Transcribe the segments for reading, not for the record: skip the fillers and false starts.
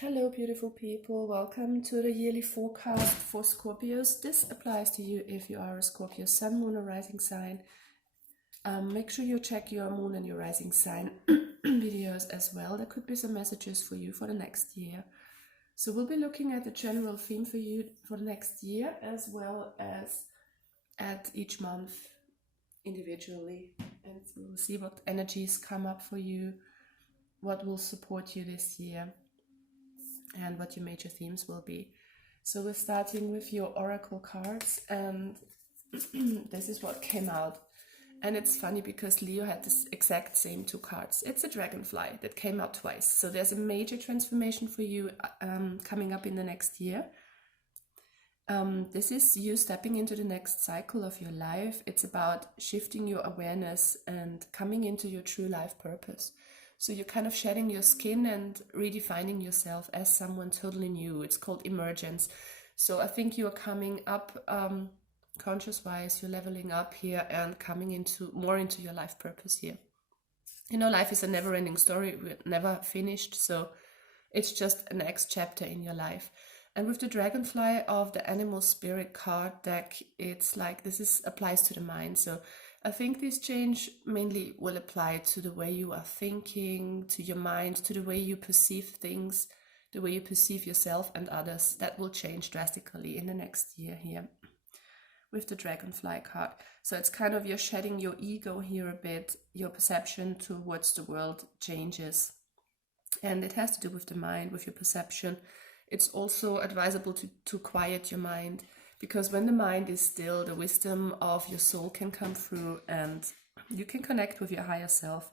Hello, beautiful people. Welcome to the yearly forecast for Scorpios. This applies to you if you are a Scorpio sun, moon, or rising sign. Make sure you check your moon and your rising sign videos as well. There could be some messages for you for the next year. So we'll be looking at the general theme for you for the next year, as well as at each month individually. And we'll see what energies come up for you, what will support you this year, and what your major themes will be. So we're starting with your oracle cards, and this is what came out. And it's funny because Leo had this exact same two cards. It's a dragonfly that came out twice. So there's a major transformation for you coming up in the next year. This is you stepping into the next cycle of your life. It's about shifting your awareness and coming into your true life purpose. So you're kind of shedding your skin and redefining yourself as someone totally new. It's called emergence. So I think you are coming up conscious-wise, you're leveling up here and coming more into your life purpose here. You know, life is a never-ending story. We're never finished. So it's just a next chapter in your life. And with the dragonfly of the animal spirit card deck, it's like applies to the mind. So I think this change mainly will apply to the way you are thinking, to your mind, to the way you perceive things, the way you perceive yourself and others. That will change drastically in the next year here with the dragonfly card. So it's kind of you're shedding your ego here a bit, your perception towards the world changes. And it has to do with the mind, with your perception. It's also advisable to quiet your mind, because when the mind is still, the wisdom of your soul can come through and you can connect with your higher self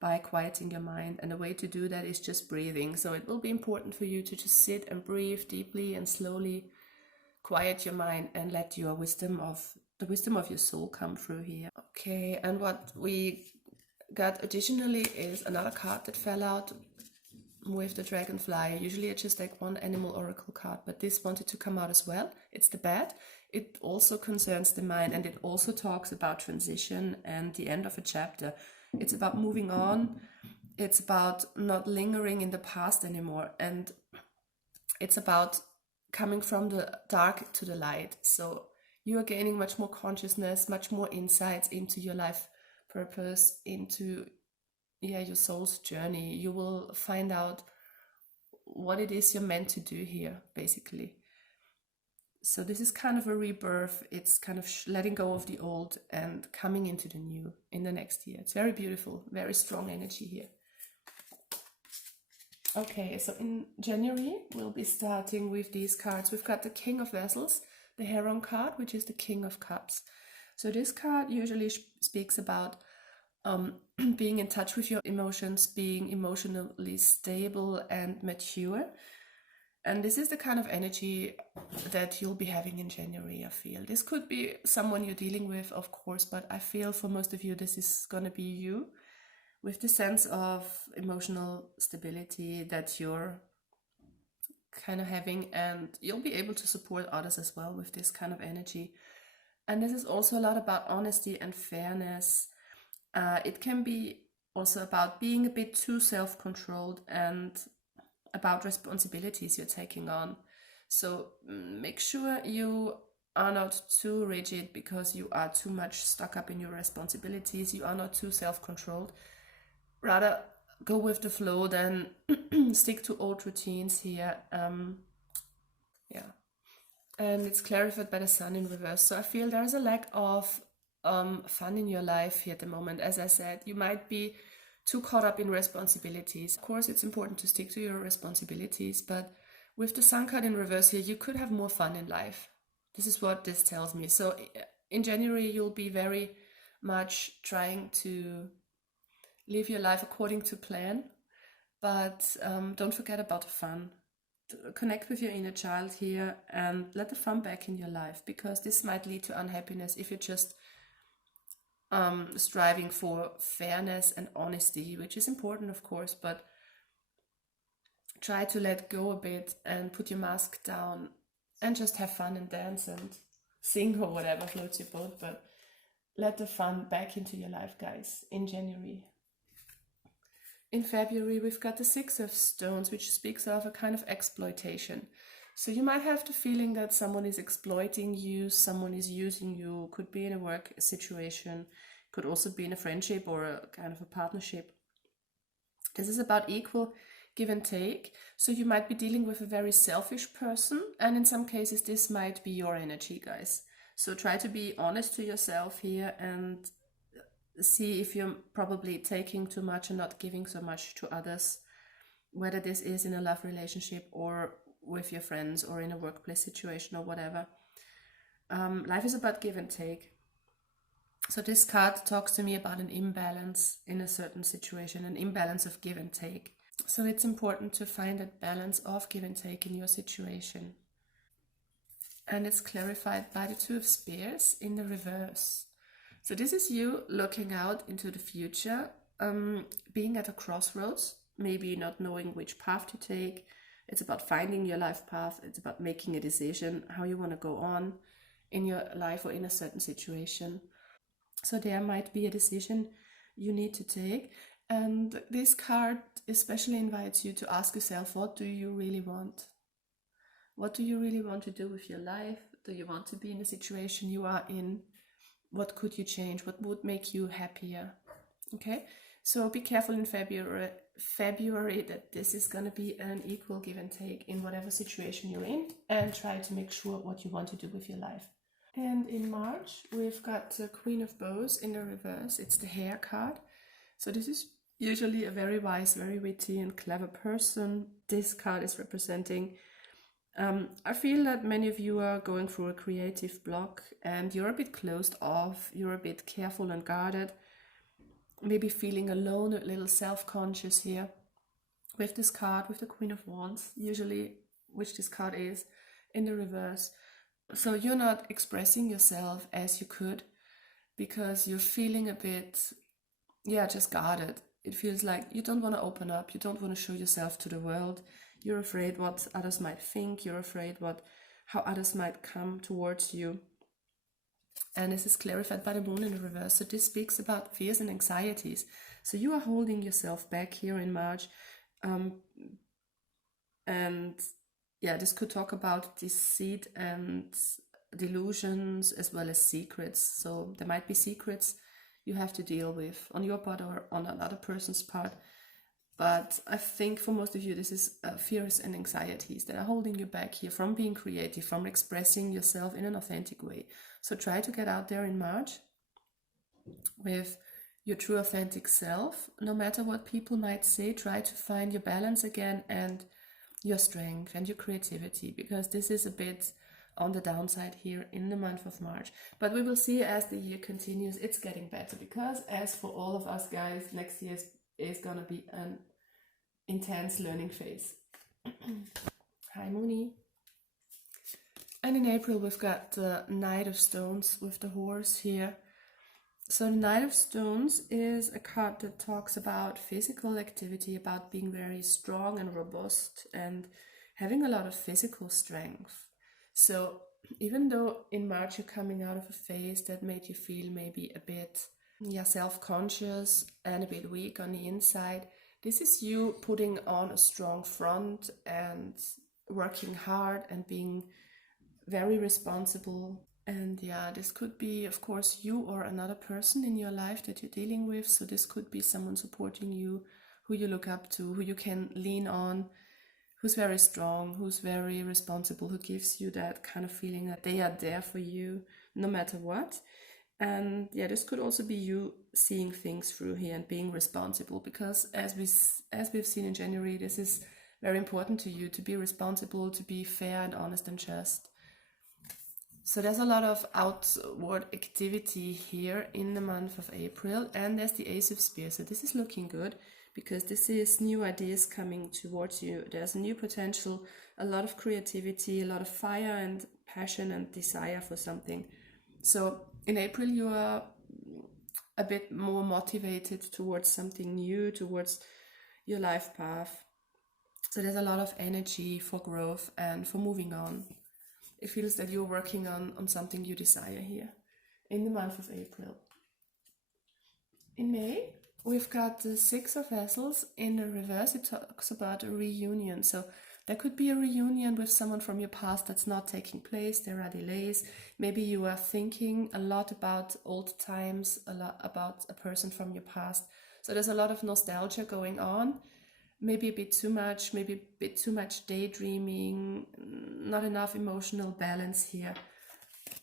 by quieting your mind. And the way to do that is just breathing. So it will be important for you to just sit and breathe deeply and slowly quiet your mind and let the wisdom of your soul come through here. Okay, and what we got additionally is another card that fell out with the dragonfly. Usually I just like one animal oracle card, but this wanted to come out as well. It's the bat. It also concerns the mind, and it also talks about transition and the end of a chapter. It's about moving on. It's about not lingering in the past anymore, and it's about coming from the dark to the light. So you are gaining much more consciousness, much more insights into your life purpose, into your soul's journey. You will find out what it is you're meant to do here, basically. So this is kind of a rebirth. It's kind of letting go of the old and coming into the new in the next year. It's very beautiful, very strong energy here. Okay, so in January, we'll be starting with these cards. We've got the King of Vessels, the Heron card, which is the King of Cups. So this card usually speaks about being in touch with your emotions, being emotionally stable and mature. And this is the kind of energy that you'll be having in January, I feel. This could be someone you're dealing with, of course, but I feel for most of you, this is going to be you with the sense of emotional stability that you're kind of having, and you'll be able to support others as well with this kind of energy. And this is also a lot about honesty and fairness. It can be also about being a bit too self-controlled and about responsibilities you're taking on. So make sure you are not too rigid because you are too much stuck up in your responsibilities. You are not too self-controlled. Rather go with the flow than stick to old routines here. And it's clarified by the sun in reverse. So I feel there is a lack of fun in your life here at the moment. As I said, you might be too caught up in responsibilities. Of course, it's important to stick to your responsibilities, but with the sun card in reverse here, you could have more fun in life. This is what this tells me. So in January, you'll be very much trying to live your life according to plan, but don't forget about the fun. Connect with your inner child here and let the fun back in your life, because this might lead to unhappiness if you're just striving for fairness and honesty, which is important, of course, but try to let go a bit and put your mask down and just have fun and dance and sing or whatever floats your boat, but let the fun back into your life, guys, in January. In February, we've got the Six of Stones, which speaks of a kind of exploitation. So you might have the feeling that someone is exploiting you, someone is using you, could be in a work situation, could also be in a friendship or a kind of a partnership. This is about equal give and take. So you might be dealing with a very selfish person, and in some cases this might be your energy, guys. So try to be honest to yourself here and see if you're probably taking too much and not giving so much to others, whether this is in a love relationship or with your friends or in a workplace situation or whatever. Life is about give and take. So this card talks to me about an imbalance in a certain situation, an imbalance of give and take. So it's important to find that balance of give and take in your situation. And it's clarified by the Two of Spears in the reverse. So this is you looking out into the future, being at a crossroads, maybe not knowing which path to take. It's about finding your life path. It's about making a decision how you want to go on in your life or in a certain situation. So there might be a decision you need to take. And this card especially invites you to ask yourself, what do you really want? What do you really want to do with your life? Do you want to be in the situation you are in? What could you change? What would make you happier? Okay, so be careful in February that this is going to be an equal give and take in whatever situation you're in, and try to make sure what you want to do with your life. And in March, we've got the Queen of Bows in the reverse. It's the Hair card. So this is usually a very wise, very witty and clever person. This card is representing I feel that many of you are going through a creative block and you're a bit closed off, you're a bit careful and guarded, maybe feeling alone, a little self-conscious here. With this card, with the Queen of Wands, usually, which this card is, in the reverse. So you're not expressing yourself as you could because you're feeling a bit, just guarded. It feels like you don't want to open up, you don't want to show yourself to the world. You're afraid what others might think. You're afraid how others might come towards you. And this is clarified by the Moon in the reverse. So this speaks about fears and anxieties. So you are holding yourself back here in March. This could talk about deceit and delusions as well as secrets. So there might be secrets you have to deal with on your part or on another person's part. But I think for most of you, this is fears and anxieties that are holding you back here from being creative, from expressing yourself in an authentic way. So try to get out there in March with your true authentic self. No matter what people might say, try to find your balance again and your strength and your creativity, because this is a bit on the downside here in the month of March. But we will see as the year continues, it's getting better, because as for all of us guys, next year is going to be an intense learning phase. Hi Mooney. And in April we've got the Knight of Stones with the horse here. So the Knight of Stones is a card that talks about physical activity, about being very strong and robust and having a lot of physical strength. So even though in March you're coming out of a phase that made you feel maybe a bit self-conscious and a bit weak on the inside, this is you putting on a strong front and working hard and being very responsible. And this could be, of course, you or another person in your life that you're dealing with. So this could be someone supporting you, who you look up to, who you can lean on, who's very strong, who's very responsible, who gives you that kind of feeling that they are there for you no matter what. And this could also be you seeing things through here and being responsible, because as we've seen in January, this is very important to you, to be responsible, to be fair and honest and just. So there's a lot of outward activity here in the month of April, and there's the Ace of Spears. So this is looking good, because this is new ideas coming towards you. There's a new potential, a lot of creativity, a lot of fire and passion and desire for something. So in April, you are a bit more motivated towards something new, towards your life path. So there's a lot of energy for growth and for moving on. It feels that you're working on something you desire here in the month of April. In May, we've got the Six of Vessels in the reverse. It talks about a reunion. So there could be a reunion with someone from your past that's not taking place. There are delays. Maybe you are thinking a lot about old times, a lot about a person from your past. So there's a lot of nostalgia going on. Maybe a bit too much, maybe a bit too much daydreaming, not enough emotional balance here.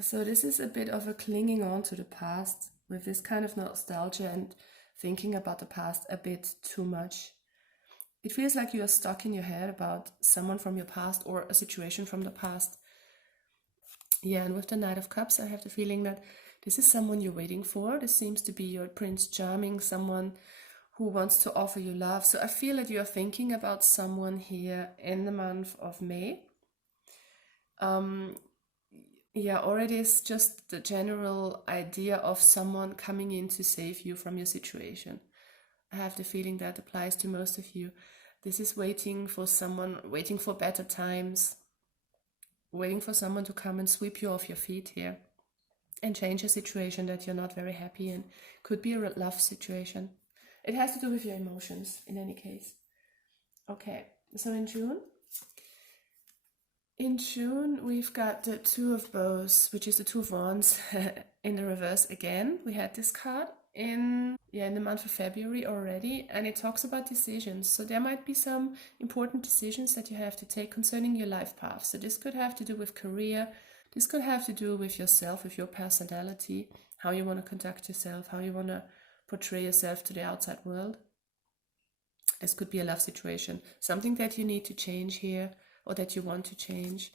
So this is a bit of a clinging on to the past with this kind of nostalgia and thinking about the past a bit too much. It feels like you are stuck in your head about someone from your past or a situation from the past. Yeah, and with the Knight of Cups, I have the feeling that this is someone you're waiting for. This seems to be your Prince Charming, someone who wants to offer you love. So I feel that you are thinking about someone here in the month of May. Yeah, or it is just the general idea of someone coming in to save you from your situation. I have the feeling that applies to most of you. This is waiting for someone, waiting for better times, waiting for someone to come and sweep you off your feet here and change a situation that you're not very happy in. Could be a love situation. It has to do with your emotions in any case. Okay, so in June, we've got the Two of Bows, which is the Two of Wands in the reverse again. We had this card in the month of February already, and it talks about decisions. So there might be some important decisions that you have to take concerning your life path. So this could have to do with career. This could have to do with yourself, with your personality, how you want to conduct yourself, how you want to portray yourself to the outside world. This could be a love situation, something that you need to change here or that you want to change.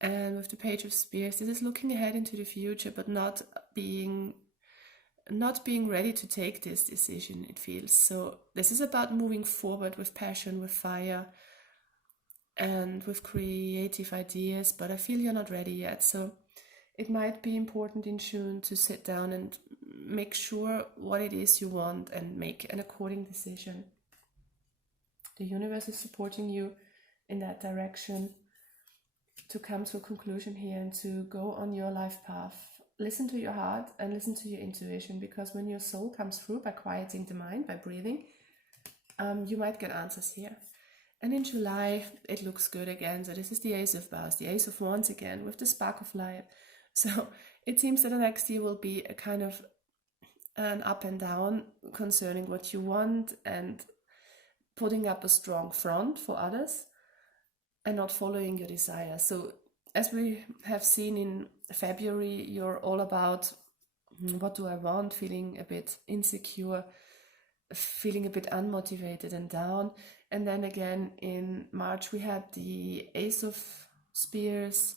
And with the Page of Spears, this is looking ahead into the future, but not being ready to take this decision, it feels. So this is about moving forward with passion, with fire, and with creative ideas, but I feel you're not ready yet. So it might be important in June to sit down and make sure what it is you want and make an according decision. The universe is supporting you in that direction to come to a conclusion here and to go on your life path. Listen to your heart and listen to your intuition, because when your soul comes through by quieting the mind, by breathing, you might get answers here. And in July, it looks good again. So this is the Ace of Bows, the Ace of Wands again, with the spark of life. So it seems that the next year will be a kind of an up and down concerning what you want and putting up a strong front for others and not following your desires. So as we have seen in February, you're all about what do I want, feeling a bit insecure, feeling a bit unmotivated and down. And then again in March, we had the Ace of Spears,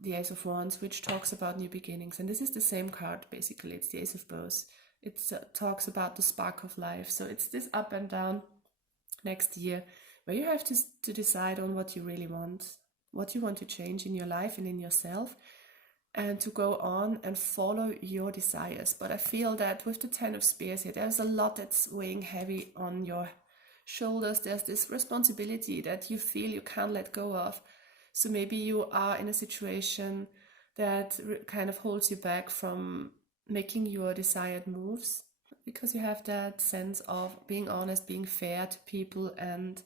the Ace of Wands, which talks about new beginnings. And this is the same card, basically. It's the Ace of Bows. It talks about the spark of life. So it's this up and down next year where you have to decide on what you really want, what you want to change in your life and in yourself, and to go on and follow your desires. But I feel that with the Ten of Spears here, there's a lot that's weighing heavy on your shoulders. There's this responsibility that you feel you can't let go of. So maybe you are in a situation that kind of holds you back from making your desired moves, because you have that sense of being honest, being fair to people, and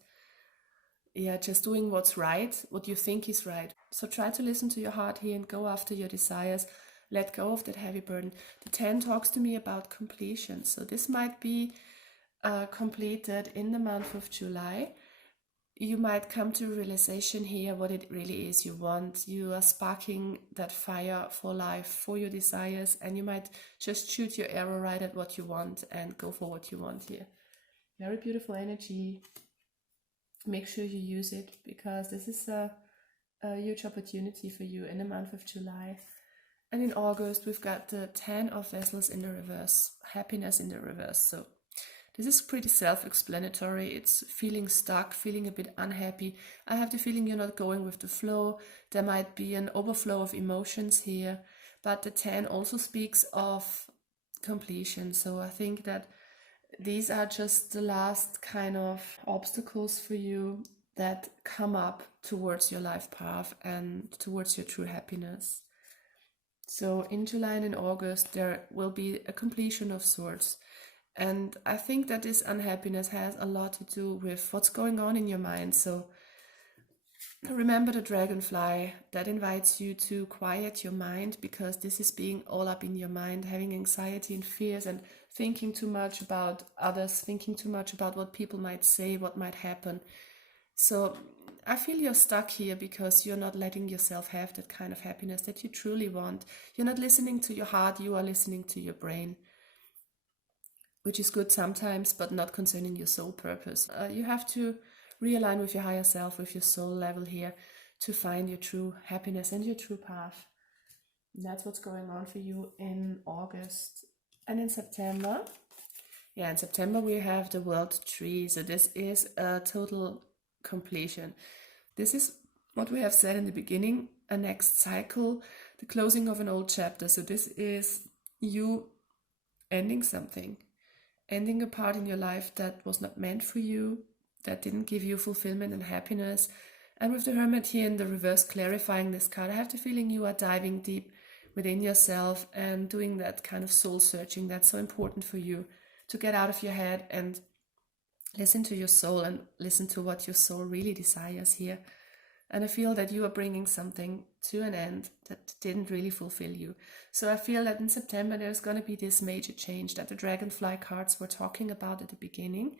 just doing what's right, what you think is right. So try to listen to your heart here and go after your desires. Let go of that heavy burden. The 10 talks to me about completion. So this might be completed in the month of July. You might come to a realization here what it really is you want. You are sparking that fire for life, for your desires, and you might just shoot your arrow right at what you want and go for what you want here. Very beautiful energy. Make sure you use it, because this is a huge opportunity for you in the month of July. And in August, we've got the 10 of Vessels in the reverse, happiness in the reverse. So this is pretty self-explanatory. It's feeling stuck, feeling a bit unhappy. I have the feeling you're not going with the flow. There might be an overflow of emotions here. But the 10 also speaks of completion. So I think that these are just the last kind of obstacles for you that come up towards your life path and towards your true happiness. So in July and in August, there will be a completion of sorts. And I think that this unhappiness has a lot to do with what's going on in your mind. So remember the dragonfly that invites you to quiet your mind, because this is being all up in your mind, having anxiety and fears and thinking too much about others, thinking too much about what people might say, what might happen. So I feel you're stuck here because you're not letting yourself have that kind of happiness that you truly want. You're not listening to your heart, you are listening to your brain, which is good sometimes, but not concerning your soul purpose. You have to realign with your higher self, with your soul level here, to find your true happiness and your true path. And that's what's going on for you in August. And in September, in September we have the World Tree. So this is a total completion. This is what we have said in the beginning, a next cycle, the closing of an old chapter. So this is you ending something, ending a part in your life that was not meant for you, that didn't give you fulfillment and happiness. And with the Hermit here in the reverse clarifying this card, I have the feeling you are diving deep within yourself and doing that kind of soul searching that's so important for you, to get out of your head and listen to your soul and listen to what your soul really desires here. And I feel that you are bringing something to an end that didn't really fulfill you. So I feel that in September there's going to be this major change that the dragonfly cards were talking about at the beginning.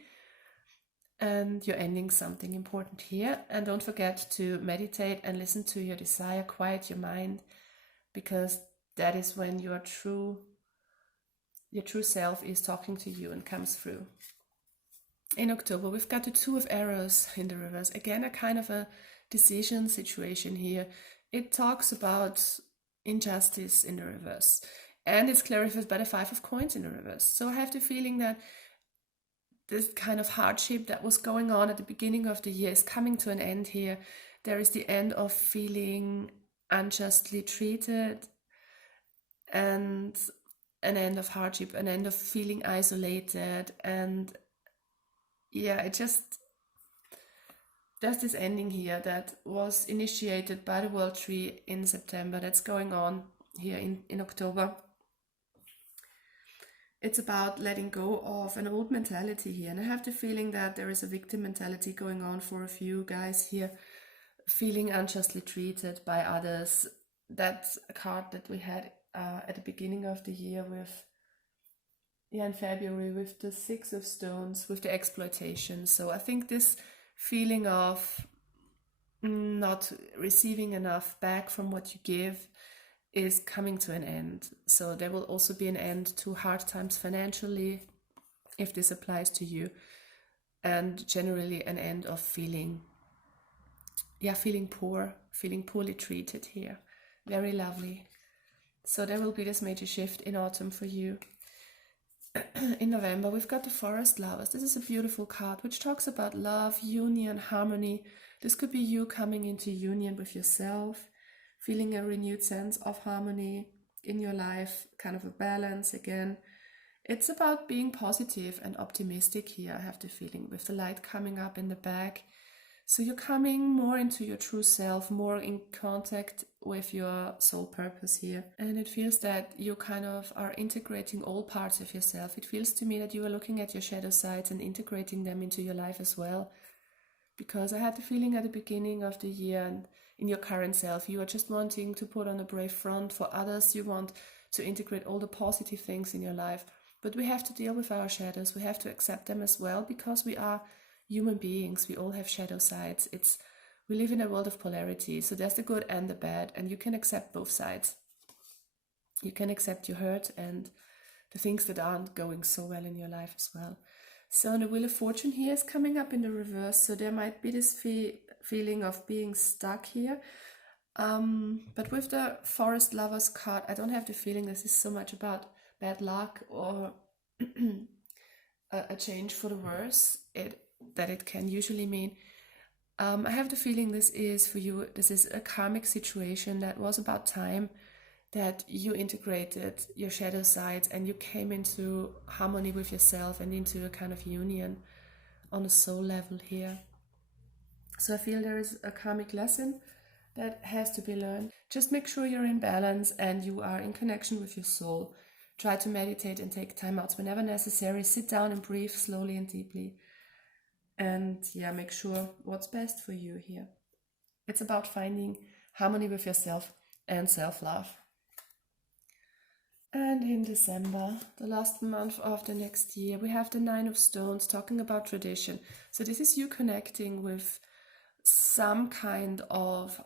And you're ending something important here. And don't forget to meditate and listen to your desire, quiet your mind, because that is when your true self is talking to you and comes through. In October, we've got the Two of Arrows in the reverse. Again, a kind of a decision situation here. It talks about injustice in the reverse. And it's clarified by the Five of Coins in the reverse. So I have the feeling that this kind of hardship that was going on at the beginning of the year is coming to an end here. There is the end of feeling unjustly treated, and an end of hardship, an end of feeling isolated. And there's this ending here that was initiated by the World Tree in September, that's going on here in October. It's about letting go of an old mentality here. And I have the feeling that there is a victim mentality going on for a few guys here, feeling unjustly treated by others. That's a card that we had at the beginning of the year in February, with the Six of Stones, with the exploitation. So I think this feeling of not receiving enough back from what you give is coming to an end. So there will also be an end to hard times financially, if this applies to you, and generally an end of feeling poor, feeling poorly treated here. Very lovely. So there will be this major shift in autumn for you. In November, we've got the Forest Lovers. This is a beautiful card which talks about love, union, harmony. This could be you coming into union with yourself, feeling a renewed sense of harmony in your life, kind of a balance again. It's about being positive and optimistic here, I have the feeling, with the light coming up in the back. So you're coming more into your true self, more in contact with your soul purpose here. And it feels that you kind of are integrating all parts of yourself. It feels to me that you are looking at your shadow sides and integrating them into your life as well. Because I had the feeling at the beginning of the year, and in your current self, you are just wanting to put on a brave front for others. You want to integrate all the positive things in your life. But we have to deal with our shadows. We have to accept them as well, because we are human beings. We all have shadow sides. We live in a world of polarity. So there's the good and the bad, and you can accept both sides. You can accept your hurt and the things that aren't going so well in your life as well. So the Wheel of Fortune here is coming up in the reverse. So there might be this feeling of being stuck here. But with the Forest Lovers card, I don't have the feeling this is so much about bad luck or a change for the worse that it can usually mean. I have the feeling this is for you, this is a karmic situation that was about time that you integrated your shadow sides and you came into harmony with yourself and into a kind of union on a soul level here. So I feel there is a karmic lesson that has to be learned. Just make sure you're in balance and you are in connection with your soul. Try to meditate and take time out whenever necessary. Sit down and breathe slowly and deeply. And yeah, make sure what's best for you here. It's about finding harmony with yourself and self-love. And in December, the last month of the next year, we have the Nine of Stones talking about tradition. So this is you connecting with some kind of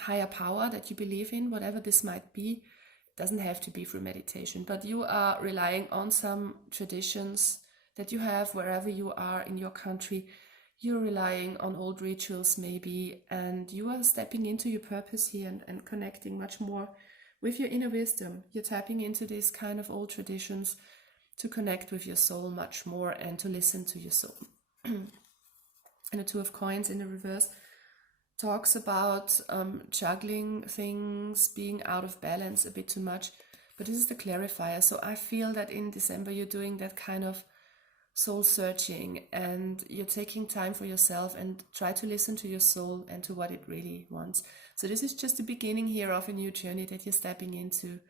higher power that you believe in, whatever this might be. It doesn't have to be through meditation, but you are relying on some traditions that you have wherever you are in your country. You're relying on old rituals maybe, and you are stepping into your purpose here and connecting much more with your inner wisdom. You're tapping into these kind of old traditions to connect with your soul much more and to listen to your soul. And the Two of Coins in the reverse talks about juggling things, being out of balance a bit too much. But this is the clarifier. So I feel that in December you're doing that kind of soul searching and you're taking time for yourself and try to listen to your soul and to what it really wants. So this is just the beginning here of a new journey that you're stepping into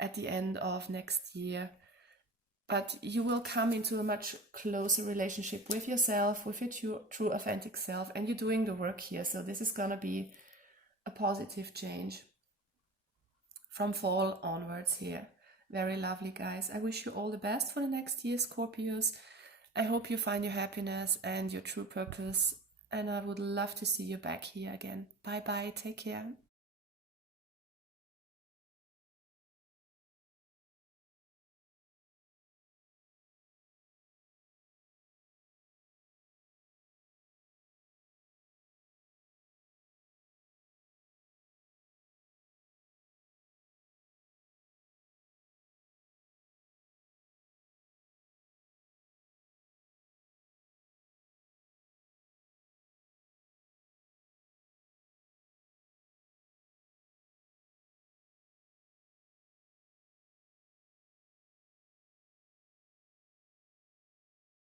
at the end of next year. But you will come into a much closer relationship with yourself, with your true authentic self, and you're doing the work here. So this is going to be a positive change from fall onwards here. Very lovely, guys. I wish you all the best for the next year, Scorpios. I hope you find your happiness and your true purpose, and I would love to see you back here again. Bye bye, take care.